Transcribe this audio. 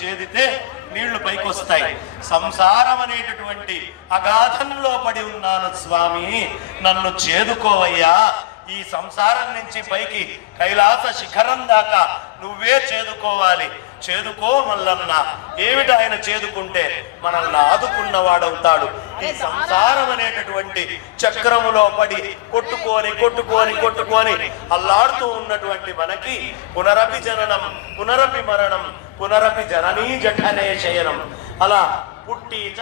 చేదితే నీళ్లు పైకి వస్తాయి. సంసారం అనేటటువంటి అగాధంలో పడి ఉన్నాను స్వామి, నన్ను చేదుకోవయ్యా. ఈ సంసారం నుంచి పైకి కైలాస శిఖరం దాకా నువ్వే చేదుకోవాలి. చేదుకో మల్లన్న. ఏమిటి ఆయన చేదుకుంటే? మనల్ని ఆదుకున్నవాడవుతాడు. ఈ సంసారం అనేటటువంటి చక్రములో పడి కొట్టుకొని కొట్టుకొని కొట్టుకొని అల్లాడుతూ ఉన్నటువంటి మనకి పునరపి జననం, పునరపి మరణం, పునరపి జననీ జఠనే శయనం. అలా పుట్టి